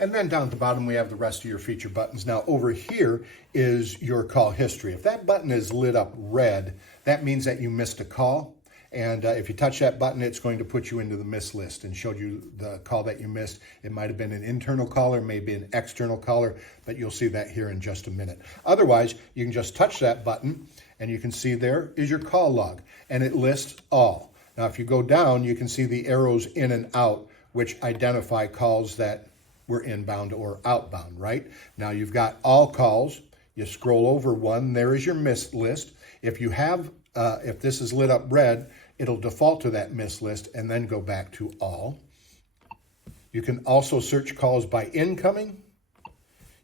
And then down at the bottom, we have the rest of your feature buttons. Now over here is your call history. If that button is lit up red, that means that you missed a call. And if you touch that button, it's going to put you into the missed list and show you the call that you missed. It might have been an internal caller, maybe an external caller, but you'll see that here in just a minute. Otherwise, you can just touch that button and you can see there is your call log and it lists all. Now, if you go down, you can see the arrows in and out, which identify calls that were inbound or outbound, right? Now you've got all calls. You scroll over one, there is your missed list. If you have, if this is lit up red, it'll default to that missed list and then go back to all. You can also search calls by incoming.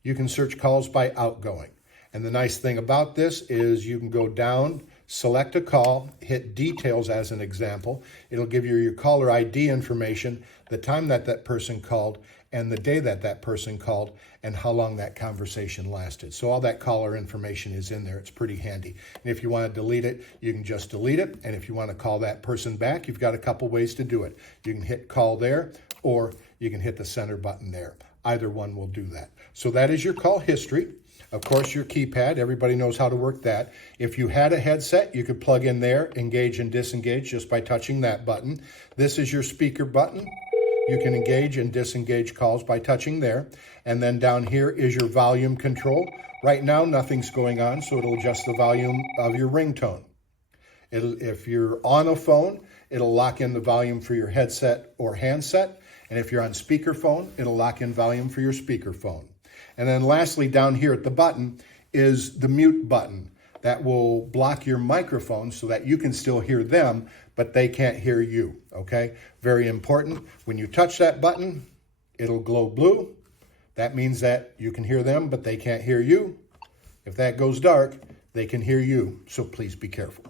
You can search calls by outgoing. And the nice thing about this is you can go down, select a call, hit details as an example. It'll give you your caller ID information, the time that that person called, and the day that that person called, and how long that conversation lasted. So all that caller information is in there. It's pretty handy. And if you want to delete it, you can just delete it. And if you want to call that person back, you've got a couple ways to do it. You can hit call there, or you can hit the center button there. Either one will do that. So that is your call history. Of course, your keypad, everybody knows how to work that. If you had a headset, you could plug in there, engage and disengage just by touching that button. This is your speaker button. You can engage and disengage calls by touching there. And then down here is your volume control. Right now, nothing's going on, so it'll adjust the volume of your ringtone. If you're on a phone, it'll lock in the volume for your headset or handset. And if you're on speakerphone, it'll lock in volume for your speakerphone. And then lastly, down here at the button is the mute button. That will block your microphone so that you can still hear them, but they can't hear you, okay? Very important. When you touch that button, it'll glow blue. That means that you can hear them, but they can't hear you. If that goes dark, they can hear you, so please be careful.